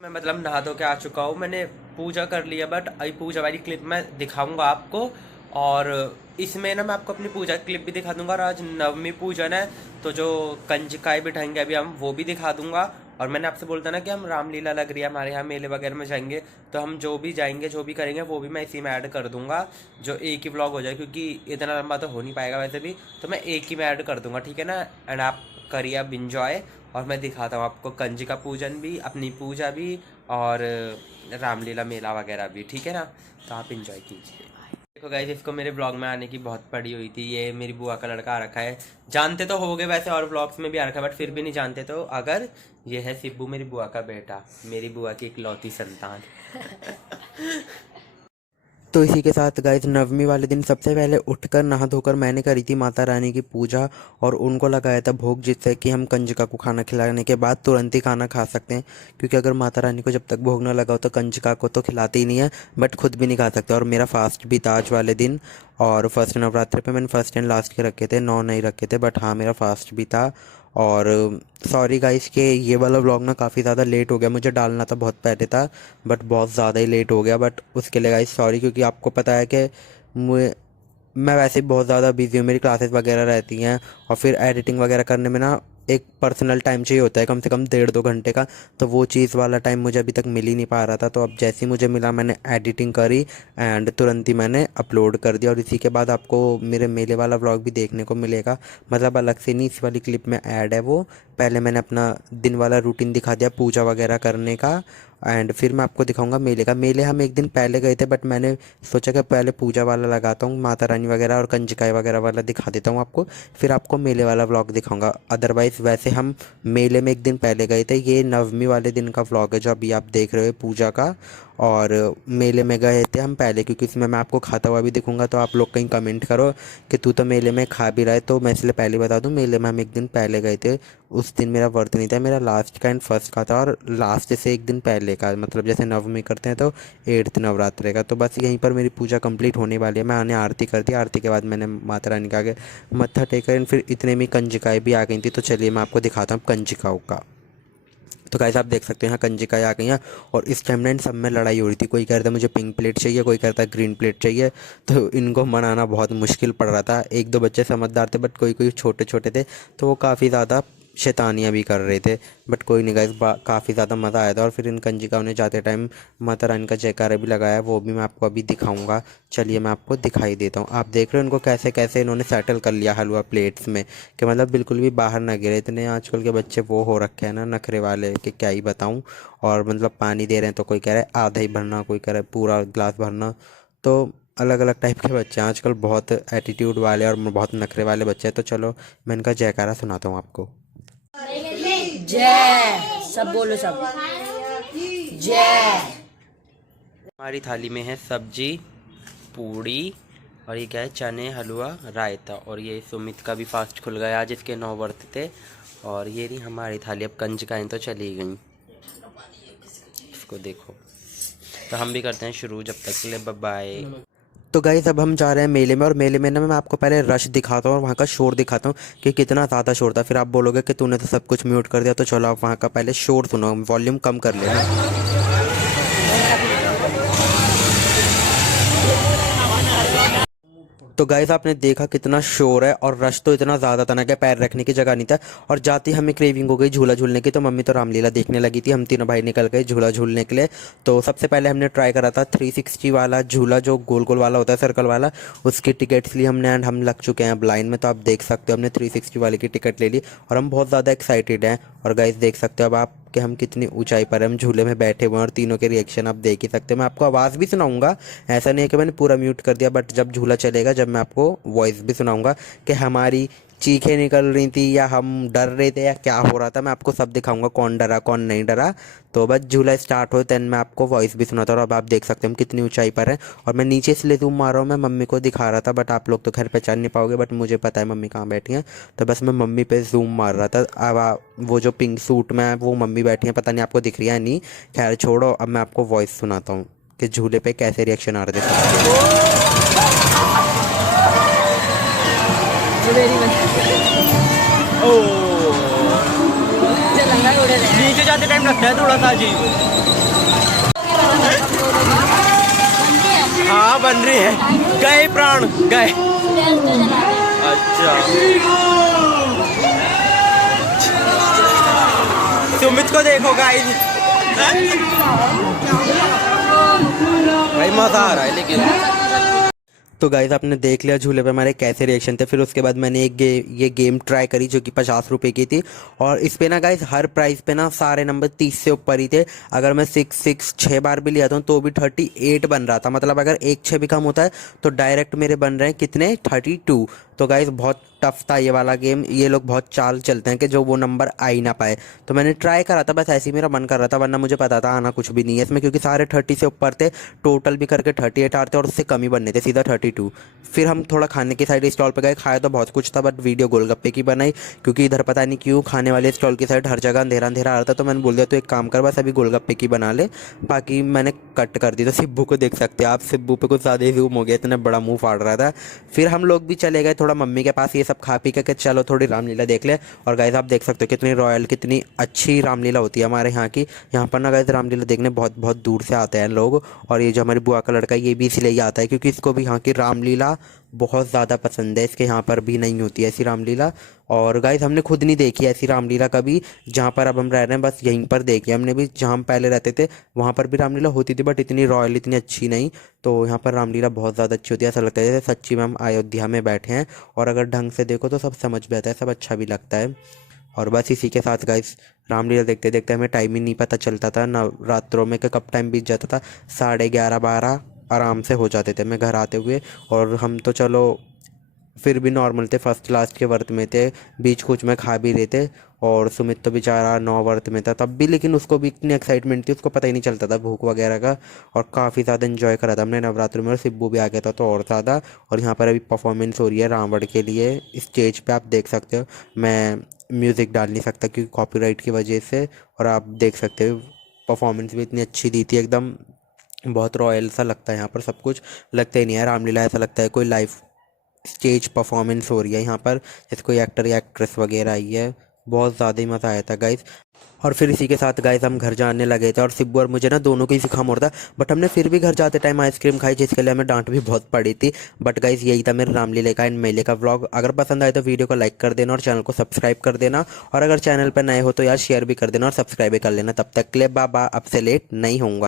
मैं मतलब नहा धो के आ चुका हूँ, मैंने पूजा कर लिया, बट अभी पूजा वाली क्लिप मैं दिखाऊंगा आपको। और इसमें ना मैं आपको अपनी पूजा क्लिप भी दिखा दूंगा। और आज नवमी पूजन है, तो जो कंजकाएँ बिठाएंगे अभी हम, वो भी दिखा दूंगा। और मैंने आपसे बोलता ना कि हम रामलीला लग रही है हमारे यहाँ, मेले वगैरह में जाएंगे, तो हम जो भी जाएंगे जो भी करेंगे वो भी मैं इसी में ऐड कर दूंगा, जो एक ही व्लॉग हो जाए, क्योंकि इतना लंबा तो हो नहीं पाएगा वैसे भी, तो मैं एक ही में ऐड कर दूंगा, ठीक है ना। एंड आप करिए अब इंजॉय, और मैं दिखाता हूँ आपको कंजिका पूजन भी, अपनी पूजा भी, और रामलीला मेला वगैरह भी, ठीक है ना। तो आप इंजॉय कीजिए। देखो गाइस, इसको मेरे ब्लॉग में आने की बहुत पड़ी हुई थी। ये मेरी बुआ का लड़का आ रखा है, जानते तो होगे वैसे, और ब्लॉग्स में भी आ रखा है, बट फिर भी नहीं जानते तो अगर, ये है सिब्बू, मेरी बुआ का बेटा, मेरी बुआ की इकलौती संतान। तो इसी के साथ गाइस नवमी वाले दिन सबसे पहले उठकर नहा धोकर मैंने करी थी माता रानी की पूजा और उनको लगाया था भोग, जिससे कि हम कंजका को खाना खिलाने के बाद तुरंत ही खाना खा सकते हैं। क्योंकि अगर माता रानी को जब तक भोग ना लगाओ तो कंजका को तो खिलाते ही नहीं है, बट खुद भी नहीं खा सकते। और मेरा फास्ट भी था आज वाले दिन, और फर्स्ट नवरात्रि पे मैंने फर्स्ट एंड लास्ट के रखे थे, 9 नहीं रखे थे, बट हाँ मेरा फास्ट भी था। और सॉरी गाइस के ये वाला व्लॉग ना काफ़ी ज़्यादा लेट हो गया, मुझे डालना था बहुत पहले था, बट बहुत ज़्यादा ही लेट हो गया। बट उसके लिए गाइस सॉरी, क्योंकि आपको पता है कि मैं वैसे ही बहुत ज़्यादा बिजी हूँ, मेरी क्लासेस वगैरह रहती हैं, और फिर एडिटिंग वगैरह करने में ना एक पर्सनल टाइम चाहिए होता है, कम से कम 1.5-2 घंटे का। तो वो चीज़ वाला टाइम मुझे अभी तक मिल ही नहीं पा रहा था। तो अब जैसे ही मुझे मिला मैंने एडिटिंग करी एंड तुरंत ही मैंने अपलोड कर दिया। और इसी के बाद आपको मेरे मेले वाला व्लॉग भी देखने को मिलेगा, मतलब अलग से नहीं, इस वाली क्लिप में ऐड है वो। पहले मैंने अपना दिन वाला रूटीन दिखा दिया पूजा वगैरह करने का, एंड फिर मैं आपको दिखाऊंगा मेले का। मेले हम एक दिन पहले गए थे, बट मैंने सोचा कि पहले पूजा वाला लगाता हूँ, माता रानी वगैरह और कंजकाएँ वगैरह वाला दिखा देता हूँ आपको, फिर आपको मेले वाला व्लॉग दिखाऊंगा। अदरवाइज़ वैसे हम मेले में एक दिन पहले गए थे, ये नवमी वाले दिन का व्लॉग है जो अभी आप देख रहे हो पूजा का। और मेले में गए थे हम पहले, क्योंकि इसमें मैं आपको खाता हुआ भी दिखूंगा, तो आप लोग कहीं कमेंट करो कि तू तो मेले में खा भी रहा है, तो मैं इसलिए पहले बता दूं, मेले में हम एक दिन पहले गए थे। उस दिन मेरा व्रत नहीं था, मेरा लास्ट का एंड फर्स्ट का था, और लास्ट से एक दिन पहले का, मतलब जैसे नवमी करते हैं तो 8th नवरात्रे का। तो बस यहीं पर मेरी पूजा कंप्लीट होने वाली है। मैंने आरती कर दी, आरती के बाद मैंने माता रानी के आगे मत्था टेका, एंड फिर इतने में कंजिकाएँ भी आ गई थी। तो चलिए मैं आपको दिखाता हूँ कंजिकाओं का। तो गाइस आप देख सकते हैं यहाँ कंजिकाएँ आ गई हैं, और इस टाइम ना इन सब में लड़ाई हो रही थी। कोई कहता मुझे पिंक प्लेट चाहिए, कोई कहता है ग्रीन प्लेट चाहिए। तो इनको मनाना बहुत मुश्किल पड़ रहा था। 1-2 बच्चे समझदार थे, बट कोई कोई छोटे छोटे थे, तो वो काफ़ी ज़्यादा शैतानियाँ भी कर रहे थे। बट कोई नहीं गाइस, काफ़ी ज़्यादा मज़ा आया था। और फिर इन कंजिकाओं ने जाते टाइम माता रानी का जयकारा भी लगाया, वो भी मैं आपको अभी दिखाऊंगा। चलिए मैं आपको दिखाई देता हूँ। आप देख रहे हो इनको कैसे कैसे इन्होंने सेटल कर लिया हलवा प्लेट्स में, कि मतलब बिल्कुल भी बाहर ना गिरे। इतने आजकल के बच्चे वो हो रखे हैं ना नखरे वाले, कि क्या ही बताऊँ। और मतलब पानी दे रहे हैं तो कोई कह रहा है आधा ही भरना, कोई कह रहा है पूरा ग्लास भरना। तो अलग अलग टाइप के बच्चे हैं आजकल, बहुत एटीट्यूड वाले और बहुत नखरे वाले बच्चे हैं। तो चलो मैं इनका जयकारा सुनाता हूँ आपको। जय, सब बोलो सब, जय। हमारी थाली में है सब्जी, पूड़ी, और ये क्या है, चने, हलवा, रायता। और ये सुमित का भी फास्ट खुल गया आज, इसके 9 व्रत थे। और ये नहीं हमारी थाली। अब कंजकाएँ तो चली गई, इसको देखो। तो हम भी करते हैं शुरू, जब तक के लिए बाय बाय। तो गाइस अब हम जा रहे हैं मेले में, और मेले में ना मैं आपको पहले रश दिखाता हूँ और वहाँ का शोर दिखाता हूँ कि कितना ज़्यादा शोर था। फिर आप बोलोगे कि तूने तो सब कुछ म्यूट कर दिया, तो चलो आप वहाँ का पहले शोर सुनो, वॉल्यूम कम कर लेना। तो गाइस आपने देखा कितना शोर है, और रश तो इतना ज़्यादा था ना कि पैर रखने की जगह नहीं था। और जाते ही हमें क्रेविंग हो गई झूला झूलने की, तो मम्मी तो रामलीला देखने लगी थी। हम तीनों भाई निकल गए झूला झूलने के लिए। तो सबसे पहले हमने ट्राई करा था 360 वाला झूला, जो गोल गोल वाला होता है, सर्कल वाला। उसकी टिकट्स ली हमने, एंड हम लग चुके हैं अब लाइन में। तो आप देख सकते हो हमने 360 वाले की टिकट ले ली, और हम बहुत ज़्यादा एक्साइटेड हैं। और गाइस देख सकते हो अब आप कि हम कितनी ऊंचाई पर हम झूले में बैठे हुए हैं, और तीनों के रिएक्शन आप देख ही सकते हो। मैं आपको आवाज़ भी सुनाऊंगा, ऐसा नहीं है कि मैंने पूरा म्यूट कर दिया, बट जब झूला चलेगा जब मैं आपको वॉइस भी सुनाऊंगा कि हमारी चीखें निकल रही थी या हम डर रहे थे या क्या हो रहा था। मैं आपको सब दिखाऊंगा, कौन डरा कौन नहीं डरा। तो बस झूला स्टार्ट हो देन मैं आपको वॉइस भी सुनाता हूँ। और अब आप देख सकते हैं हम कितनी ऊंचाई पर हैं, और मैं नीचे इसलिए जूम मार रहा हूँ, मैं मम्मी को दिखा रहा था, बट आप लोग तो खैर पहचान नहीं पाओगे, बट मुझे पता है मम्मी कहाँ बैठी हैं। तो बस मैं मम्मी पे जूम मार रहा था। अब वो जो पिंक सूट में है वो मम्मी बैठी हैं, पता नहीं आपको दिख रही है नहीं, खैर छोड़ो। अब मैं आपको वॉइस सुनाता हूँ कि झूले पे कैसे रिएक्शन आ रहे थे। ओ लंगा उड़े रहे नीचे जाते टाइम लगता है थोड़ा सा अजीब। हाँ बन रही है, गए प्राण गए। अच्छा सुमित को देखो गाइस, भाई मजा आ रहा है लेकिन। तो गाइस आपने देख लिया झूले पे हमारे कैसे रिएक्शन थे। फिर उसके बाद मैंने ये गेम ट्राई करी जो कि 50 रुपये की थी। और इस पे ना गाइस हर प्राइस पे ना सारे नंबर 30 से ऊपर ही थे। अगर मैं 6 बार भी लिया था तो भी 38 बन रहा था। मतलब अगर एक 6 भी कम होता है तो डायरेक्ट मेरे बन रहे हैं कितने 32। तो गाइस बहुत टफ था ये वाला गेम। ये लोग बहुत चाल चलते हैं कि जो वो नंबर आ ही ना पाए। तो मैंने ट्राई करा था, बस ऐसे ही मेरा मन कर रहा था, वरना मुझे पता था आना कुछ भी नहीं है इसमें, क्योंकि सारे 30 से ऊपर थे। टोटल भी करके 38 आते और उससे कम ही बनने थे, सीधा 32। फिर हम थोड़ा खाने की साइड स्टॉल पे गए, खाया तो बहुत कुछ था बट वीडियो गोलगप्पे की बनाई, क्योंकि इधर पता नहीं क्यों खाने वाले स्टॉल की साइड हर जगह अंधेरा अंधेरा आ रहा था। तो मैंने बोल दिया तो एक काम कर बस अभी गोलगप्पे की बना ले, बाकी मैंने कट कर दी। तो सिब्बू को देख सकते हैं आप, सिब्बू पे कुछ ज़्यादा ही जूम हो गया, इतना बड़ा मुंह फाड़ रहा था। फिर हम लोग भी चले गए थोड़ा मम्मी के पास, ये सब खा पी के चलो थोड़ी रामलीला देख ले। और गाइस आप देख सकते हो कितनी रॉयल कितनी अच्छी रामलीला होती है हमारे यहाँ की। यहाँ पर ना गाइस रामलीला देखने बहुत बहुत दूर से आते हैं लोग। और ये जो हमारी बुआ का लड़का है ये भी इसलिए आता है क्योंकि इसको भी यहाँ की रामलीला बहुत ज़्यादा पसंद है। इसके यहाँ पर भी नहीं होती है ऐसी रामलीला। और गाइस हमने खुद नहीं देखी ऐसी रामलीला कभी, जहाँ पर अब हम रह रहे हैं बस यहीं पर देखी हमने भी। जहाँ हम पहले रहते थे वहाँ पर भी रामलीला होती थी बट इतनी रॉयल इतनी अच्छी नहीं। तो यहाँ पर रामलीला बहुत ज़्यादा अच्छी होती है, ऐसा लगता है जैसे सच्ची में हम अयोध्या में बैठे हैं। और अगर ढंग से देखो तो सब समझ भी आता है, सब अच्छा भी लगता है। और बस इसी के साथ गाइस रामलीला देखते देखते हमें टाइम ही नहीं पता चलता था नवरात्रों में कि कब टाइम बीत जाता था। 11:30 12 आराम से हो जाते थे मैं घर आते हुए। और हम तो चलो फिर भी नॉर्मल थे, फर्स्ट लास्ट के व्रत में थे, बीच कुछ में खा भी रहे थे। और सुमित तो बेचारा 9 व्रत में था तब भी, लेकिन उसको भी इतनी एक्साइटमेंट थी उसको पता ही नहीं चलता था भूख वगैरह का। और काफ़ी ज़्यादा इन्जॉय करा था हमने नवरात्रि में। और सिब्बू भी आ गया था तो और ज़्यादा। और यहाँ पर अभी परफॉर्मेंस हो रही है रावण के लिए स्टेज पे, आप देख सकते हो। मैं म्यूज़िक डाल नहीं सकता क्योंकि कॉपीराइट की वजह से। और आप देख सकते हो परफॉर्मेंस भी इतनी अच्छी दी थी, एकदम बहुत रॉयल सा लगता है यहाँ पर सब कुछ। लगता ही नहीं है रामलीला, ऐसा लगता है कोई लाइव स्टेज परफॉर्मेंस हो रही है यहाँ पर, जैसे कोई एक्टर या एक्ट्रेस वगैरह आई है। बहुत ज़्यादा ही मज़ा आया था गाइस। और फिर इसी के साथ गाइस हम घर जाने लगे थे। और सिब्बू और मुझे ना दोनों को ही जुकाम हो रहा था बट हमने फिर भी घर जाते टाइम आइसक्रीम खाई, जिसके लिए हमें डांट भी बहुत पड़ी थी। बट गाइस यही था मेरे रामलीला का एंड मेले का व्लॉग। अगर पसंद आए तो वीडियो को लाइक कर देना और चैनल को सब्सक्राइब कर देना। और अगर चैनल पर नए हो तो यार शेयर भी कर देना और सब्सक्राइब भी कर लेना। तब तक के लिए बाबा, अब से लेट नहीं होऊंगा।